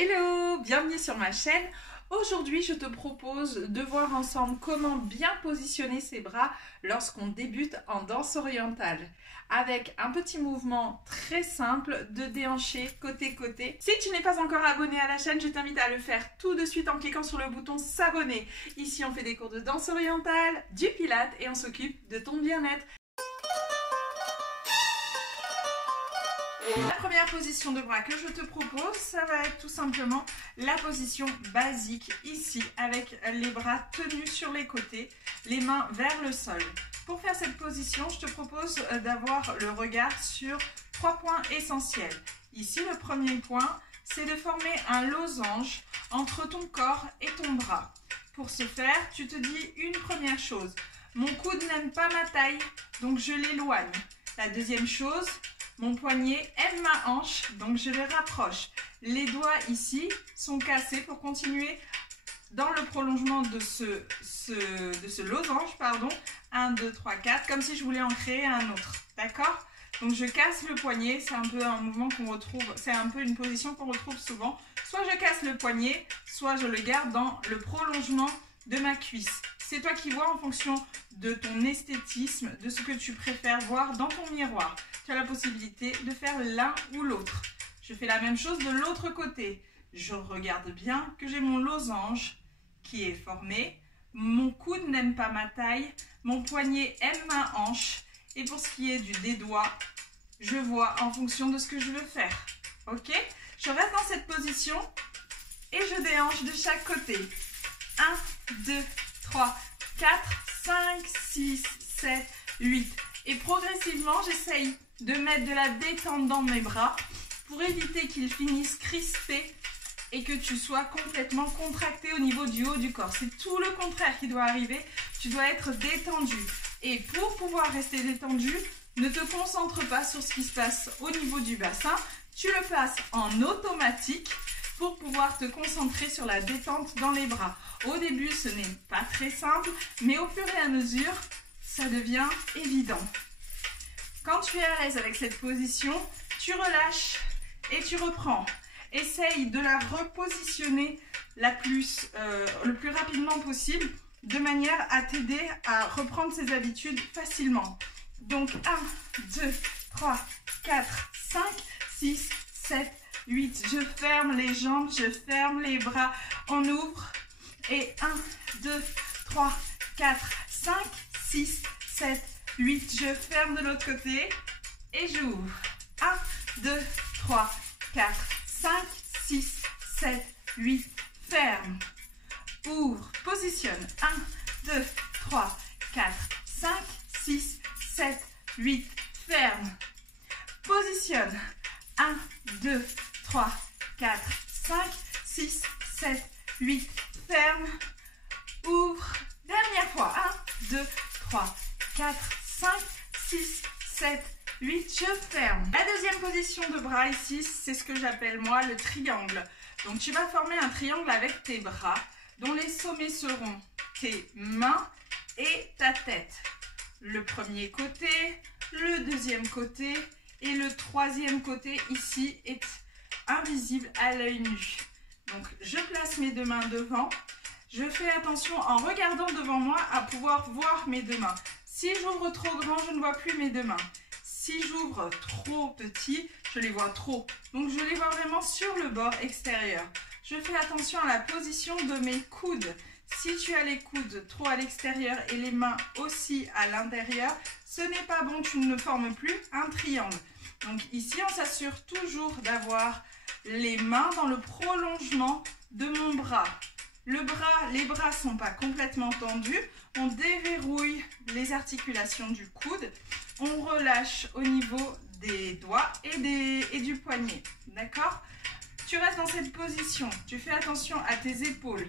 Hello, bienvenue sur ma chaîne. Aujourd'hui, je te propose de voir ensemble comment bien positionner ses bras lorsqu'on débute en danse orientale. Avec un petit mouvement très simple de déhanché côté-côté. Si tu n'es pas encore abonné à la chaîne, je t'invite à le faire tout de suite en cliquant sur le bouton s'abonner. Ici, on fait des cours de danse orientale, du pilates et on s'occupe de ton bien-être. La première position de bras que je te propose, ça va être tout simplement la position basique ici avec les bras tenus sur les côtés, les mains vers le sol. Pour faire cette position, je te propose d'avoir le regard sur 3 points essentiels. Ici, le premier point, c'est de former un losange entre ton corps et ton bras. Pour ce faire, tu te dis une première chose. Mon coude n'aime pas ma taille, donc je l'éloigne. La deuxième chose, mon poignet aime ma hanche, donc je le rapproche. Les doigts ici sont cassés pour continuer dans le prolongement de ce losange, pardon. 1, 2, 3, 4, comme si je voulais en créer un autre, d'accord? Donc je casse le poignet, c'est un peu un mouvement qu'on retrouve, c'est un peu une position qu'on retrouve souvent. Soit je casse le poignet, soit je le garde dans le prolongement de ma cuisse. C'est toi qui vois en fonction de ton esthétisme, de ce que tu préfères voir dans ton miroir. Tu as la possibilité de faire l'un ou l'autre. Je fais la même chose de l'autre côté. Je regarde bien que j'ai mon losange qui est formé. Mon coude n'aime pas ma taille. Mon poignet aime ma hanche. Et pour ce qui est des doigts, je vois en fonction de ce que je veux faire. Ok? Je reste dans cette position et je déhanche de chaque côté. 1, 2, 3, 4, 5, 6, 7, 8. Et progressivement, j'essaye de mettre de la détente dans mes bras pour éviter qu'ils finissent crispés et que tu sois complètement contracté au niveau du haut du corps. C'est tout le contraire qui doit arriver. Tu dois être détendu. Et pour pouvoir rester détendu, ne te concentre pas sur ce qui se passe au niveau du bassin. Tu le passes en automatique pour pouvoir te concentrer sur la détente dans les bras. Au début, ce n'est pas très simple, mais au fur et à mesure, ça devient évident. Quand tu es à l'aise avec cette position, tu relâches et tu reprends. Essaye de la repositionner le plus rapidement possible, de manière à t'aider à reprendre ces habitudes facilement. Donc 1, 2, 3, 4, 5, 6, 7, 8. Je ferme les jambes, je ferme les bras. On ouvre. Et 1, 2, 3, 4, 5, 6, 7, 8. Je ferme de l'autre côté et j'ouvre. 1, 2, 3, 4, 5, 6, 7, 8. Ferme. Ouvre. Positionne. 1, 2, 3, 4, 5, 6, 7, 8. Ferme. Positionne. 1, 2, 3, 4, 5, 6, 7, 8. Ferme. Ouvre. Dernière fois. 1, 2, 3, 4, 5, 6, 7, 8. Je ferme. La deuxième position de bras ici, c'est ce que j'appelle moi le triangle. Donc tu vas former un triangle avec tes bras, dont les sommets seront tes mains et ta tête. Le premier côté, le deuxième côté et le troisième côté ici est invisible à l'œil nu. Donc je place mes deux mains devant. Je fais attention en regardant devant moi à pouvoir voir mes deux mains. Si j'ouvre trop grand, je ne vois plus mes deux mains. Si j'ouvre trop petit, je les vois trop. Donc je les vois vraiment sur le bord extérieur. Je fais attention à la position de mes coudes. Si tu as les coudes trop à l'extérieur et les mains aussi à l'intérieur, ce n'est pas bon, tu ne formes plus un triangle. Donc ici, on s'assure toujours d'avoir les mains dans le prolongement de mon bras. Les bras ne sont pas complètement tendus. On déverrouille les articulations du coude. On relâche au niveau des doigts et du poignet. D'accord? Tu restes dans cette position. Tu fais attention à tes épaules,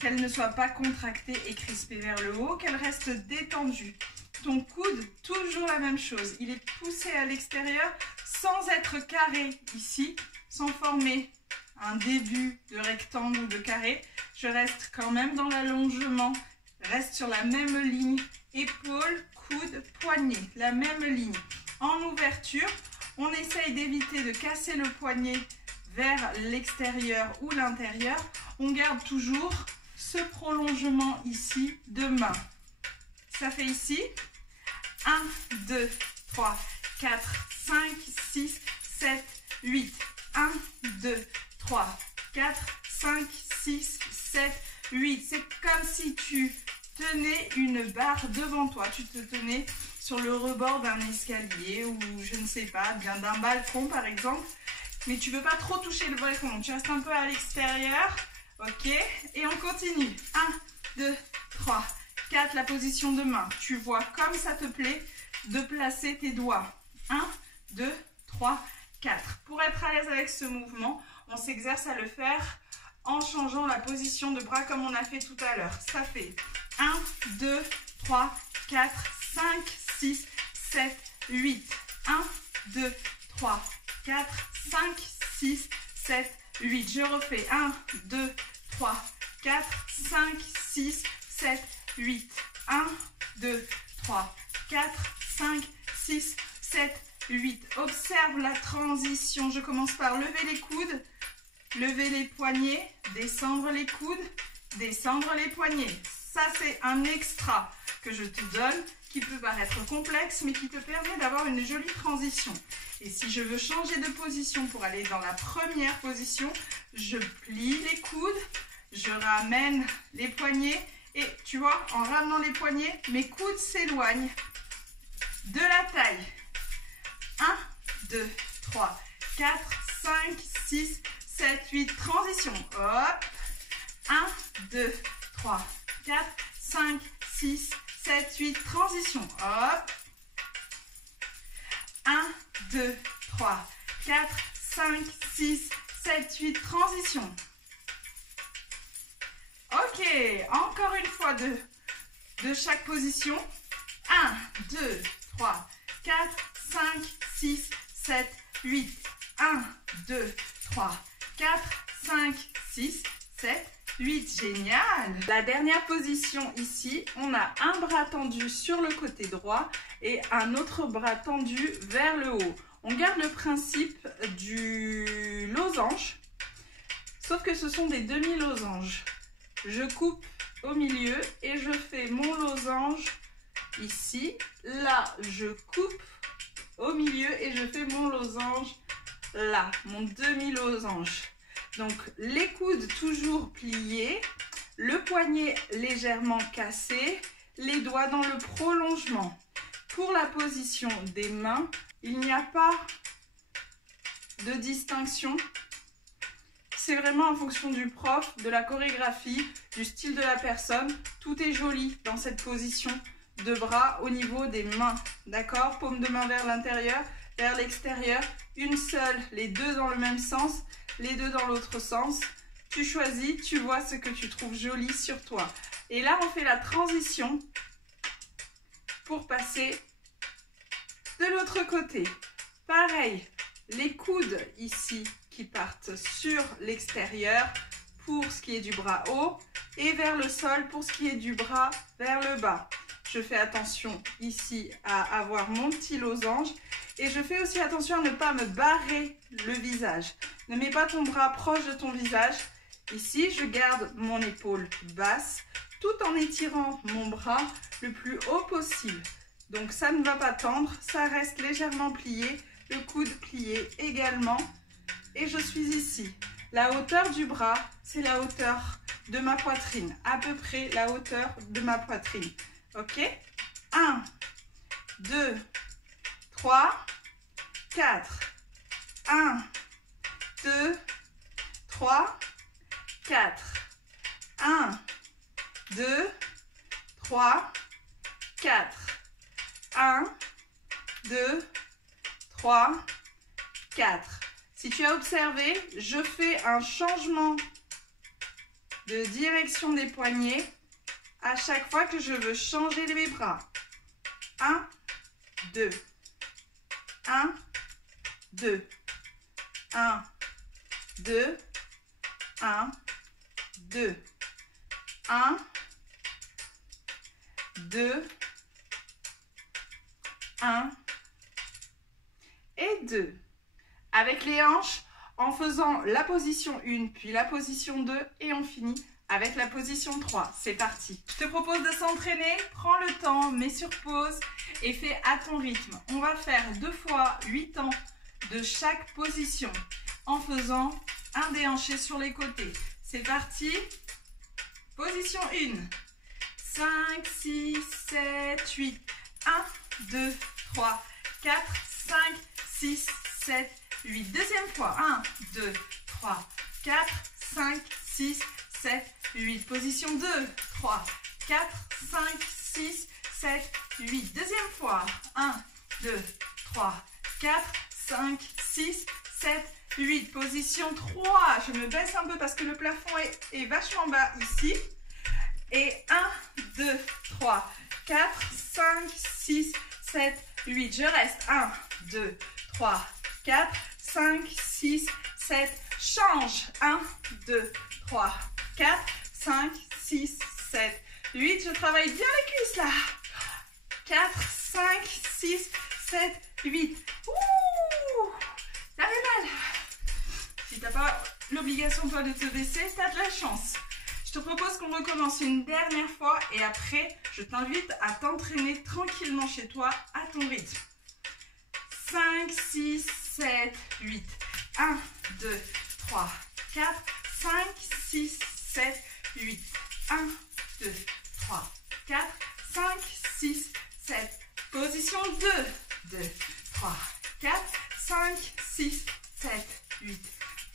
qu'elles ne soient pas contractées et crispées vers le haut, qu'elles restent détendues. Ton coude, toujours la même chose. Il est poussé à l'extérieur sans être carré ici, sans former un début de rectangle ou de carré. Je reste quand même dans l'allongement. Reste sur la même ligne. Épaule, coude, poignet. La même ligne. En ouverture, on essaye d'éviter de casser le poignet vers l'extérieur ou l'intérieur, on garde toujours ce prolongement ici de main. Ça fait ici 1, 2, 3, 4, 5, 6, 7, 8. 1, 2, 3, 4, 5, 6, 7, 8. C'est comme si tu tenais une barre devant toi. Tu te tenais sur le rebord d'un escalier ou je ne sais pas, d'un balcon par exemple. Mais tu ne veux pas trop toucher le balcon. Donc tu restes un peu à l'extérieur. Ok. Et on continue. 1, 2, 3, 4. La position de main. Tu vois comme ça te plaît de placer tes doigts. 1, 2, 3, 4. Pour être à l'aise avec ce mouvement, on s'exerce à le faire en changeant la position de bras comme on a fait tout à l'heure. Ça fait 1, 2, 3, 4, 5, 6, 7, 8. 1, 2, 3, 4, 5, 6, 7, 8. Je refais 1, 2, 3, 4, 5, 6, 7, 8. 1, 2, 3, 4, 5, 6, 7, 8. Observe la transition. Je commence par lever les coudes, lever les poignets, descendre les coudes, descendre les poignets. Ça, c'est un extra que je te donne qui peut paraître complexe, mais qui te permet d'avoir une jolie transition. Et si je veux changer de position pour aller dans la première position, je plie les coudes, je ramène les poignets et tu vois, en ramenant les poignets, mes coudes s'éloignent de la taille. 1, 2, 3, 4, 5, 6, 7, 8. Transition. Hop. 1, 2, 3, 4, 5, 6, 7, 8. Transition. Hop. 1, 2, 3, 4, 5, 6, 7, 8. Transition. Ok. Encore une fois de chaque position. 1, 2, 3, 4, 5, 6, 7, 8. 1, 2, 3, 4, 5, 6, 7, 8. Génial! La dernière position ici, on a un bras tendu sur le côté droit et un autre bras tendu vers le haut. On garde le principe du losange, sauf que ce sont des demi-losanges. Je coupe au milieu et je fais mon losange ici. Là, je coupe au milieu et je fais mon losange là, mon demi-losange. Donc, les coudes toujours pliés, le poignet légèrement cassé, les doigts dans le prolongement. Pour la position des mains, il n'y a pas de distinction. C'est vraiment en fonction du prof, de la chorégraphie, du style de la personne. Tout est joli dans cette position de bras au niveau des mains. D'accord? Paume de main vers l'intérieur, vers l'extérieur. Une seule, les deux dans le même sens, les deux dans l'autre sens. Tu choisis, tu vois ce que tu trouves joli sur toi. Et là, on fait la transition pour passer de l'autre côté. Pareil, les coudes ici qui partent sur l'extérieur pour ce qui est du bras haut et vers le sol pour ce qui est du bras vers le bas. Je fais attention ici à avoir mon petit losange et je fais aussi attention à ne pas me barrer le visage. Ne mets pas ton bras proche de ton visage. Ici, je garde mon épaule basse tout en étirant mon bras le plus haut possible. Donc ça ne va pas tendre, ça reste légèrement plié, le coude plié également. Et je suis ici. La hauteur du bras, c'est la hauteur de ma poitrine, à peu près la hauteur de ma poitrine. Ok? 1, 2, 3, 4. 1, 2, 3, 4. 1, 2, 3, 4. 1, 2, 3, 4. Si tu as observé, je fais un changement de direction des poignets à chaque fois que je veux changer mes bras. 1, 2. 1, 2. 1, 2. 1, 2. 1, 2. 1 et 2. Avec les hanches, en faisant la position 1, puis la position 2 et on finit avec la position 3. C'est parti. Je te propose de s'entraîner. Prends le temps, mets sur pause et fais à ton rythme. On va faire 2 fois 8 temps de chaque position en faisant un déhanché sur les côtés. C'est parti. Position 1. 5, 6, 7, 8. 1, 2, 3, 4, 5, 6, 7, 8. Deuxième fois. 1, 2, 3, 4, 5, 6, 7, 8. Position 2, 3, 4, 5, 6, 7, 8. Deuxième fois. 1, 2, 3, 4, 5, 6, 7, 8. Position 3. Je me baisse un peu parce que le plafond est vachement bas ici. Et 1, 2, 3, 4, 5, 6, 7, 8. Je reste. 1, 2, 3, 4, 5, 6, 7. Change. 1, 2, 3, 4, 5, 6, 7, 8. Je travaille bien les cuisses là. 4, 5, 6, 7, 8. Ouh, ça fait mal. Si tu n'as pas l'obligation toi de te baisser, tu as de la chance. Je te propose qu'on recommence une dernière fois et après, je t'invite à t'entraîner tranquillement chez toi à ton rythme. 5, 6, 7, 8. 1, 2, 3, 4, 5, 6, 7, 8. 1, 2, 3, 4, 5, 6, 7. Position 2. 2, 3, 4, 5, 6, 7, 8.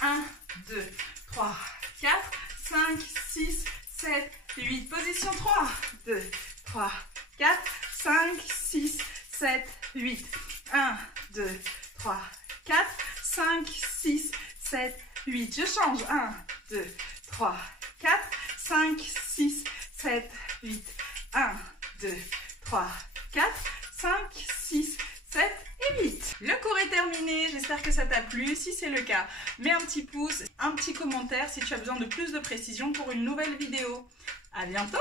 1, 2, 3, 4, 5, 6, 7, 8. Position 3. 2, 3, 4, 5, 6, 7, 8. 1, 2, 3, 4, 5, 6, 7, 8. Je change. 1, 2, 3, 4, 5, 6, 7, 8. 1, 2, 3, 4, 5, 6, 7 et 8. Le cours est terminé, j'espère que ça t'a plu. Si c'est le cas, mets un petit pouce, un petit commentaire si tu as besoin de plus de précision pour une nouvelle vidéo. À bientôt!